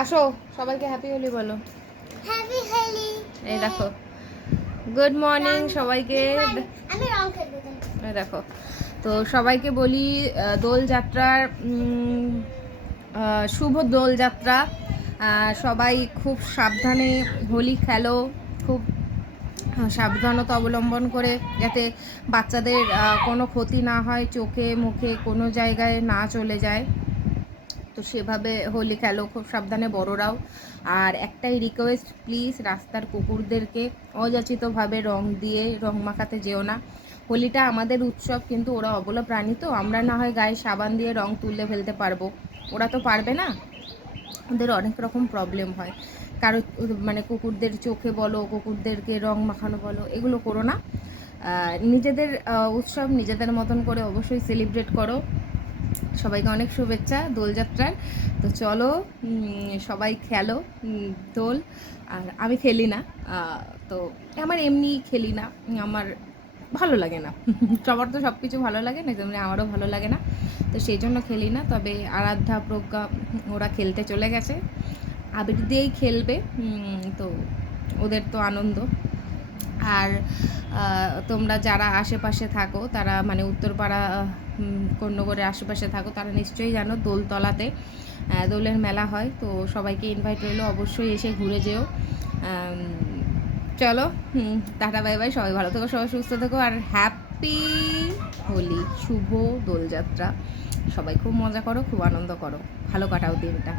আসো সবাইকে হ্যাপি হোলি বলো। হ্যাপি হোলি। এই দেখো, গুড মর্নিং সবাইকে। আমি রং খেলবো। এই দেখো, তো সবাইকে বলি দোলযাত্রার শুভ দোলযাত্রা। সবাই খুব সাবধানে হোলি খেলো, খুব সাবধানতা অবলম্বন করে, যাতে বাচ্চাদের কোনো ক্ষতি না হয়, চোখে মুখে কোনো জায়গায় না চলে যায়। তো সেভাবে হোলি খেলো, খুব সাবধানে বড়রাও। আর একটাই রিকোয়েস্ট, প্লিজ রাস্তার কুকুরদেরকে অযাচিতভাবে রং দিয়ে রং মাখাতে যেও না। হোলিটা আমাদের উৎসব, কিন্তু ওরা অবলা প্রাণী, তো আমরা না হয় গায়ে সাবান দিয়ে রং তুলে ফেলতে পারবো, ওরা তো পারবে না। ওদের অনেক রকম প্রবলেম হয়, কারো মানে কুকুরদের চোখে বলো, কুকুরদেরকে রং মাখানো বলো, এগুলো করো না। নিজেদের উৎসব নিজেদের মতন করে অবশ্যই সেলিব্রেট করো। সবাইকে অনেক শুভেচ্ছা দোলযাত্রার। তো চলো সবাই খেলো দোল। আর আমি খেলি না, তো আমার এমনি খেলি না, আমার ভালো লাগে না। সবার তো সব কিছু ভালো লাগে না, তেমনি আমারও ভালো লাগে না, তো সেই জন্য খেলি না। তবে আরাধ্যা, প্রজ্ঞা ওরা খেলতে চলে গেছে, আবির দিয়েই খেলবে, তো ওদের তো আনন্দ। আর তোমরা যারা আশেপাশে থাকো, তারা মানে উত্তরপাড়া কন্যগড়ের আশেপাশে থাকো, তারা নিশ্চয়ই জানো দোলতলাতে দোলের মেলা হয়। তো সবাইকে ইনভাইট রইলো, অবশ্যই এসে ঘুরে যেও। চলো, টাটা বাই বাই, সবাই ভালো থেকো, সবাই সুস্থ থেকো, আর হ্যাপি হোলি, শুভ দোলযাত্রা। সবাই খুব মজা করো, খুব আনন্দ করো, ভালো কাটাও দিনটা।